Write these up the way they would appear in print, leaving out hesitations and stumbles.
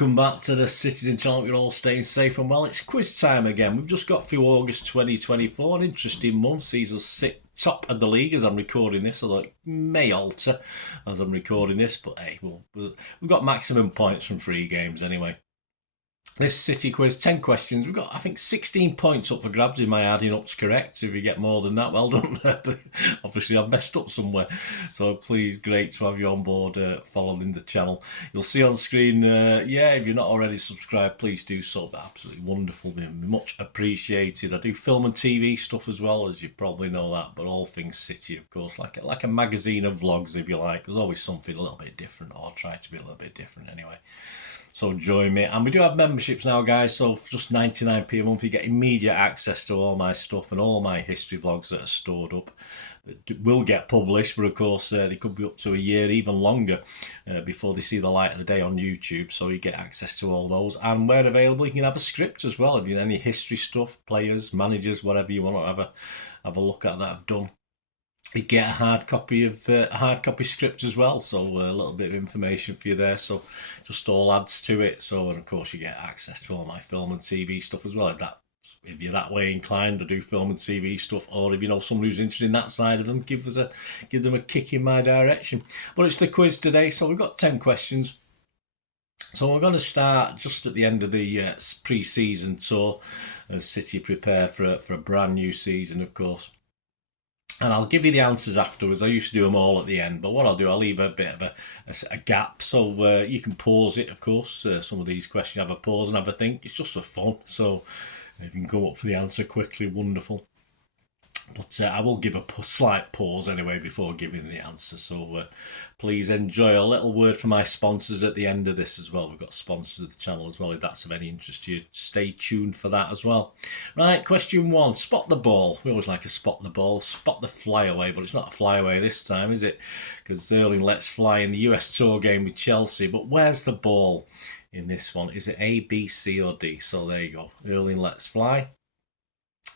welcome back to the Citizen channel. You're all staying safe and well. It's quiz time again. We've just got through August 2024, an interesting month. Sees us sit top of the league as I'm recording this, although it may alter as I'm recording this. But hey, we've got maximum points from 3 games anyway. This City quiz, 10 questions. We've got, I think, 16 points up for grabs in my adding up's correct. If you get more than that, well done. Obviously, I've messed up somewhere. So please, great to have you on board following the channel. You'll see on screen, if you're not already subscribed, please do so. That'd be absolutely wonderful. Much appreciated. I do film and TV stuff as well, as you probably know that, but all things City, of course, like a magazine of vlogs, if you like. There's always something a little bit different, or try to be a little bit different anyway. So join me. And we do have memberships now, guys. So for just 99p a month, you get immediate access to all my stuff and all my history vlogs that are stored up that will get published. But of course, they could be up to a year, even longer, before they see the light of the day on YouTube. So you get access to all those. And where available, you can have a script as well. If you have any history stuff, players, managers, whatever you want to have a look at that I've done. You get a hard copy script as well, so a little bit of information for you there, so just all adds to it. So, and of course you get access to all my film and TV stuff as well. If you're that way inclined to do film and TV stuff, or if you know someone who's interested in that side of them, give them a kick in my direction. But it's the quiz today, so we've got 10 questions. So we're going to start just at the end of the pre-season tour as City prepare for a brand new season, of course. And I'll give you the answers afterwards. I used to do them all at the end, but what I'll do, I'll leave a bit of a gap, so you can pause it, of course. Some of these questions have a pause and have a think. It's just for fun, so if you can go up for the answer quickly, wonderful. But I will give a slight pause anyway before giving the answer. So please enjoy. A little word from my sponsors at the end of this as well. We've got sponsors of the channel as well. If that's of any interest to you, stay tuned for that as well. Right, question 1. Spot the ball. We always like to spot the ball. Spot the flyaway, but it's not a flyaway this time, is it? Because Erling lets fly in the US Tour game with Chelsea. But where's the ball in this one? Is it A, B, C or D? So there you go. Erling lets fly.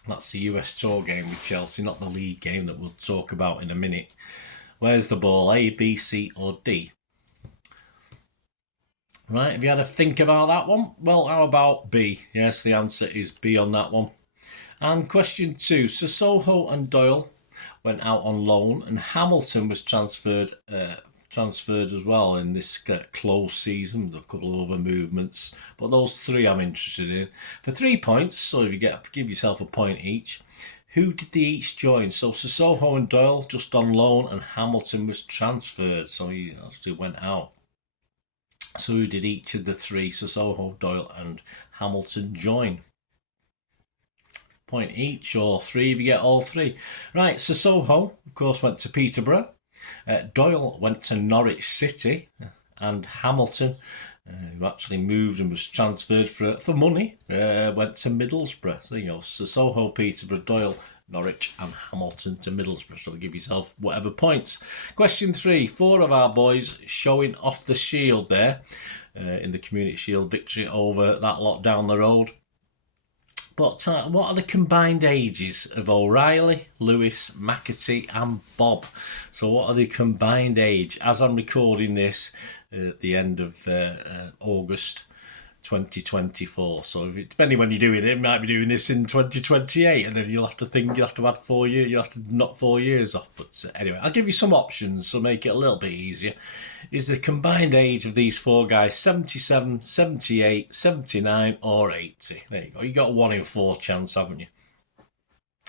That's the US Tour game with Chelsea, not the league game that we'll talk about in a minute. Where's the ball? A, B, C or D? Right, have you had a think about that one? Well, how about B? Yes, the answer is B on that one. And question 2. Sissoko and Doyle went out on loan, and Hamilton was transferred as well in this close season with a couple of other movements. But those 3 I'm interested in. For 3 points, so if you give yourself a point each, who did they each join? So Sissoko and Doyle just on loan, and Hamilton was transferred, so he actually went out. So who did each of the 3, Sissoko, Doyle and Hamilton, join? Point each, or 3 if you get all 3. Right, Sissoko, of course, went to Peterborough. Doyle went to Norwich City, and Hamilton, who actually moved and was transferred for money, went to Middlesbrough. So you know, Sissoko, Peterborough, Doyle, Norwich and Hamilton to Middlesbrough. So give yourself whatever points. Question 3. 4 of our boys showing off the shield there in the Community Shield victory over that lot down the road. But what are the combined ages of O'Reilly, Lewis, McAtee and Bob? So what are the combined age as I'm recording this at the end of August 2024? So depending when you're doing it, you might be doing this in 2028, and then you'll have to add 4 years, you'll have to knock 4 years off. But anyway, I'll give you some options to make it a little bit easier. Is the combined age of these 4 guys 77, 78, 79 or 80? There you go. You got a 1 in 4 chance, haven't you?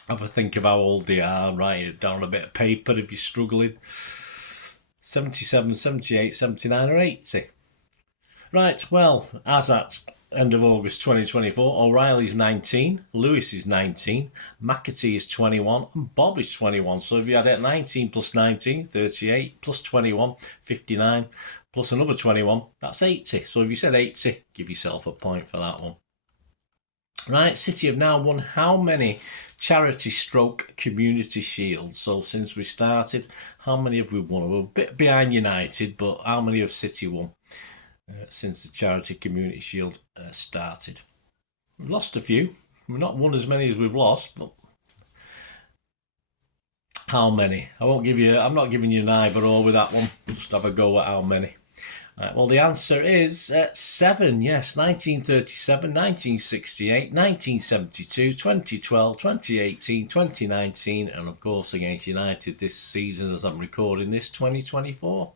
Have a think of how old they are. Write it down on a bit of paper if you're struggling. 77, 78, 79 or 80? Right, well, as at end of August 2024, O'Reilly's 19, Lewis is 19, McAtee is 21, and Bob is 21. So if you add it 19 plus 19, 38, plus 21, 59, plus another 21, that's 80. So if you said 80, give yourself a point for that one. Right, City have now won how many charity stroke community shields? So since we started, how many have we won? We're a bit behind United, but how many have City won since the charity community shield started? We've lost a few. We've not won as many as we've lost, but how many? I'm not giving you an either or with that one. Just have a go at how many. Right, well, the answer is 7, yes. 1937, 1968, 1972, 2012, 2018, 2019, and of course against United this season as I'm recording this, 2024.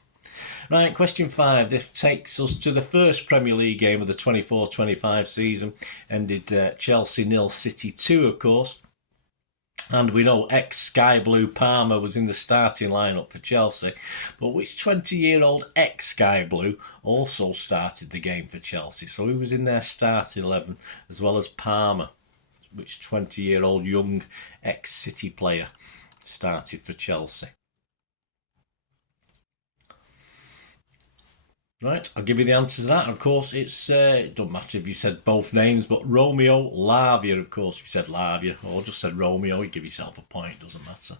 Right, question 5. This takes us to the first Premier League game of the 24-25 season. Ended Chelsea 0, City 2, of course. And we know ex-Sky Blue Palmer was in the starting lineup for Chelsea. But which 20-year-old ex-Sky Blue also started the game for Chelsea? So he was in their starting 11 as well as Palmer. Which 20-year-old young ex-City player started for Chelsea? Right, I'll give you the answer to that. Of course, it doesn't matter if you said both names, but Romeo Lavia, of course. If you said Lavia or just said Romeo, you give yourself a point, doesn't matter.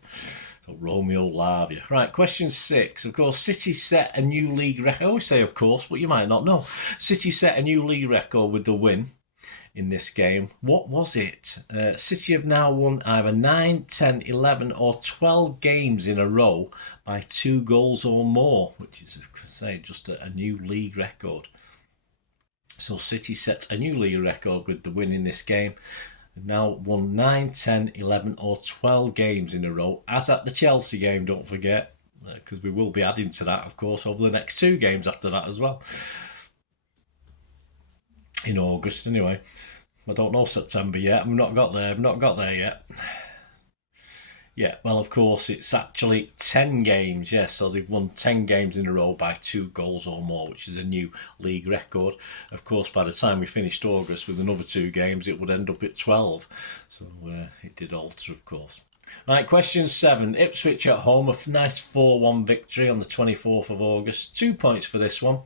So Romeo Lavia. Right, question 6. Of course, City set a new league record. I always say of course, but you might not know. City set a new league record with the win in this game. What was it? City have now won either 9, 10, 11 or 12 games in a row by 2 goals or more, which is, I say, just a new league record. So City sets a new league record with the win in this game. They've now won 9, 10, 11 or 12 games in a row, as at the Chelsea game, don't forget, because we will be adding to that, of course, over the next 2 games after that as well. In August, anyway. I don't know September yet. I've not got there yet. Yeah, well, of course, it's actually 10 games, yes. So they've won 10 games in a row by 2 goals or more, which is a new league record. Of course, by the time we finished August with another 2 games, it would end up at 12. So it did alter, of course. Right, question 7. Ipswich at home, a nice 4-1 victory on the 24th of August. 2 points for this one.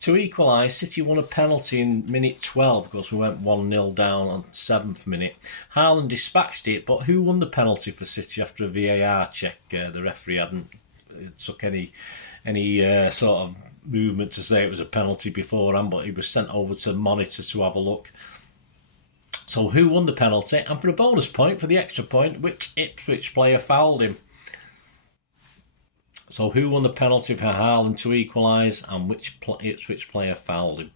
To equalise, City won a penalty in minute 12. Of course, we went 1-0 down on the 7th minute. Haaland dispatched it, but who won the penalty for City after a VAR check? The referee hadn't took any sort of movement to say it was a penalty beforehand, but he was sent over to monitor to have a look. So who won the penalty? And for a bonus point, for the extra point, which Ipswich player fouled him? So who won the penalty for Haaland to equalise and which Ipswich player fouled him?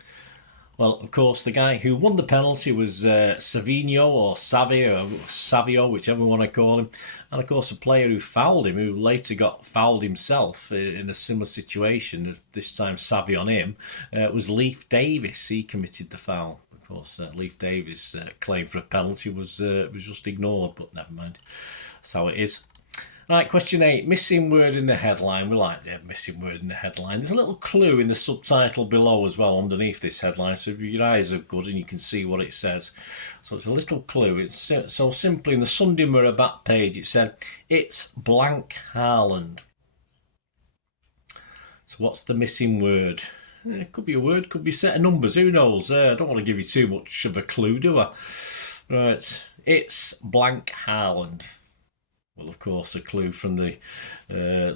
Well, of course, the guy who won the penalty was Savino or Savio, whichever one I call him. And of course, the player who fouled him, who later got fouled himself in a similar situation, this time Savio on him, was Leif Davis. He committed the foul. Of course, Leif Davis' claim for a penalty was just ignored, but never mind. That's how it is. Right, question 8. Missing word in the headline. We like the missing word in the headline. There's a little clue in the subtitle below as well, underneath this headline. So if your eyes are good and you can see what it says. So it's a little clue. It's so simply in the Sunday Mirror back page, it said, "It's blank Haaland." So what's the missing word? It could be a word, could be a set of numbers. Who knows? I don't want to give you too much of a clue, do I? Right. It's blank Haaland. Well, of course, a clue from the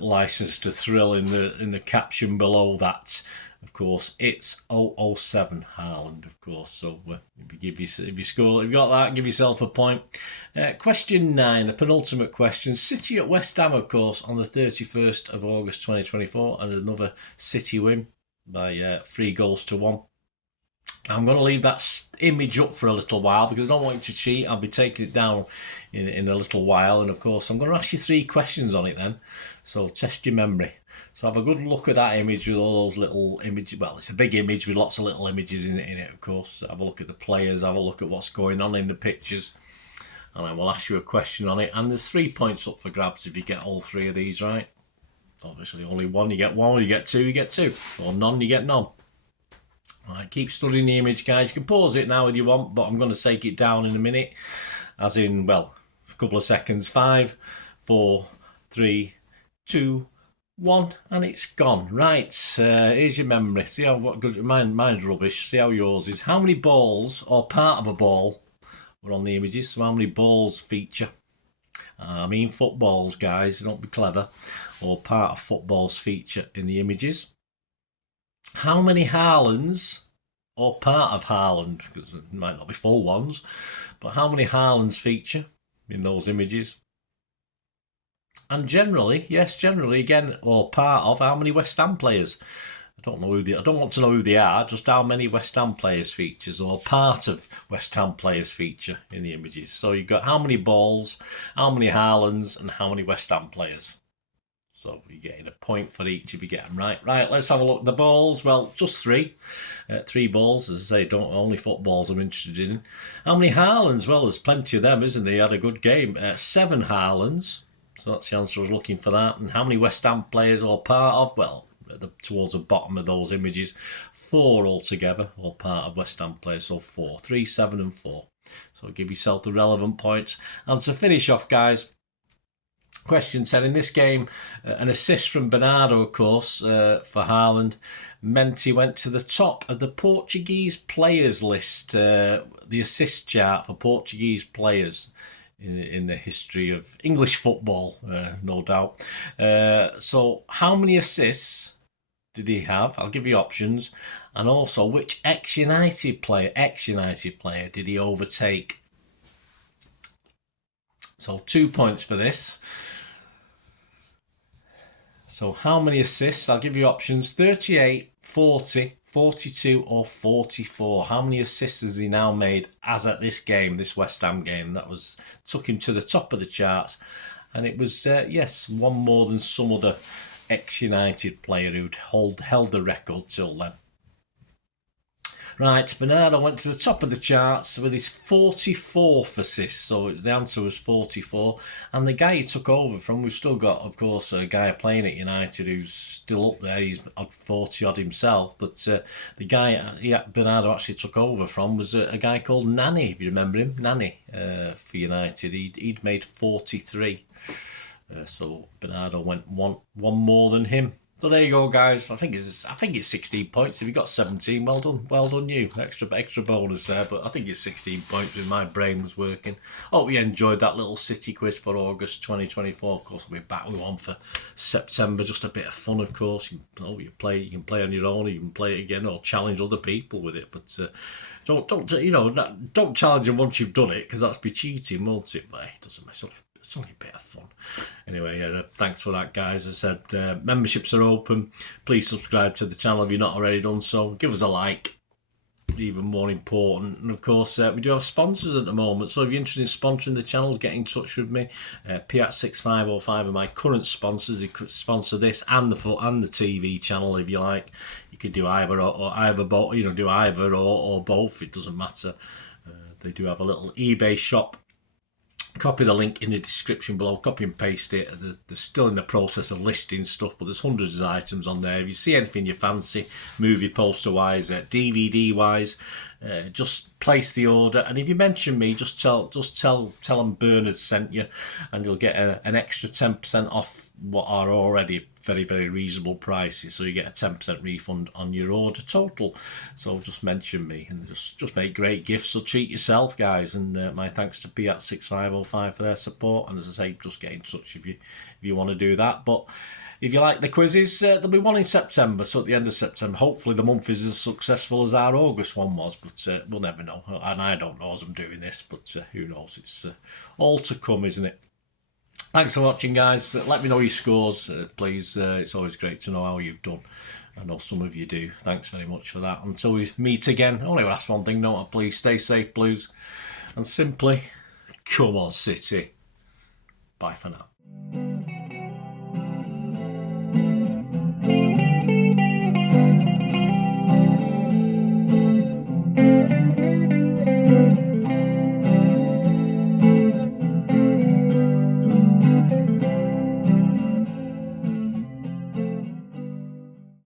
license to thrill in the caption below that. Of course, it's 007 Haaland, of course. So if you got that, give yourself a point. Question 9, the penultimate question. City at West Ham, of course, on the 31st of August 2024, and another City win by 3 goals to 1. I'm going to leave that image up for a little while because I don't want you to cheat. I'll be taking it down in a little while. And of course, I'm going to ask you 3 questions on it then. So test your memory. So have a good look at that image with all those little images. Well, it's a big image with lots of little images in it, of course. Have a look at the players. Have a look at what's going on in the pictures. And I will ask you a question on it. And there's 3 points up for grabs if you get all 3 of these right. Obviously, only 1, you get 1. You get 2, you get 2. Or none, you get none. Right, keep studying the image, guys. You can pause it now if you want, but I'm going to take it down in a minute. As in, well, a couple of seconds. 5, 4, 3, 2, 1, and it's gone. Right, here's your memory. See how what good mine's rubbish. See how yours is. How many balls or part of a ball were on the images? So how many balls feature? I mean footballs, guys. Don't be clever. Or part of footballs feature in the images. How many Haalands, or part of Haaland, because it might not be full ones, but how many Haalands feature in those images? And generally, yes, generally, again, or part of, how many West Ham players? don't know who I don't want to know who they are, just how many West Ham players features or part of West Ham players feature in the images. So you've got how many balls, how many Haalands, and how many West Ham players. So you're getting a point for each if you get them right. Right, let's have a look. The balls, well, just three. Three balls, as I say, only footballs I'm interested in. How many Haalands? Well, there's plenty of them, isn't there? He had a good game. 7 Haalands. So that's the answer I was looking for that. And how many West Ham players all part of? Well, towards the bottom of those images, 4 altogether, all part of West Ham players. So 4, 3, 7 and 4. So give yourself the relevant points. And to finish off, guys, question said, in this game, an assist from Bernardo, of course, for Haaland, meant he went to the top of the Portuguese players list, the assist chart for Portuguese players in the history of English football, no doubt. So how many assists did he have? I'll give you options. And also, which ex-United player did he overtake? So 2 points for this. So how many assists? I'll give you options: 38, 40, 42 or 44. How many assists has he now made as at this game, this West Ham game? That took him to the top of the charts. And it was, yes, one more than some other ex-United player who'd held the record till then. Right, Bernardo went to the top of the charts with his 44th assist, so the answer was 44. And the guy he took over from, we've still got, of course, a guy playing at United who's still up there. He's had 40 odd himself, but the guy Bernardo actually took over from was a guy called Nani, if you remember him, Nani, for United. He'd made 43, so Bernardo went one more than him. So there you go, guys. I think it's 16 points. If you got 17, well done you. Extra bonus there, but I think it's 16 points when my brain was working. Hope you enjoyed that little city quiz for August 2024. Of course, we'll be back with one for September. Just a bit of fun, of course. You can play on your own, or you can play it again, or challenge other people with it. But don't challenge them once you've done it, because that's be cheating, won't it? But it doesn't mess up. It's only a bit of fun. Anyway, thanks for that, guys. As I said, memberships are open. Please subscribe to the channel if you're not already done so. Give us a like, even more important. And of course, we do have sponsors at the moment. So if you're interested in sponsoring the channel, get in touch with me. Piat6505 are my current sponsors. They could sponsor this and the TV channel if you like. You could do either or either both. Do either or both. It doesn't matter. They do have a little eBay shop. Copy the link in the description below, copy and paste it. They're still in the process of listing stuff, but there's hundreds of items on there. If you see anything you fancy, movie poster wise, DVD wise, just place the order. And if you mention me, just tell them Bernard sent you, and you'll get an extra 10% off what are already very, very reasonable prices. So you get a 10% refund on your order total. So just mention me, and just make great gifts. So treat yourself, guys. And my thanks to Piat6505 for their support. And as I say, just get in touch if you want to do that. But if you like the quizzes, there'll be one in September. So at the end of September, hopefully the month is as successful as our August one was. But we'll never know. And I don't know as I'm doing this, but who knows? It's all to come, isn't it? Thanks for watching, guys. Let me know your scores, please. It's always great to know how you've done. I know some of you do. Thanks very much for that. Until we meet again, I only ask one thing, don't I? Please stay safe, Blues. And simply, come on, City. Bye for now.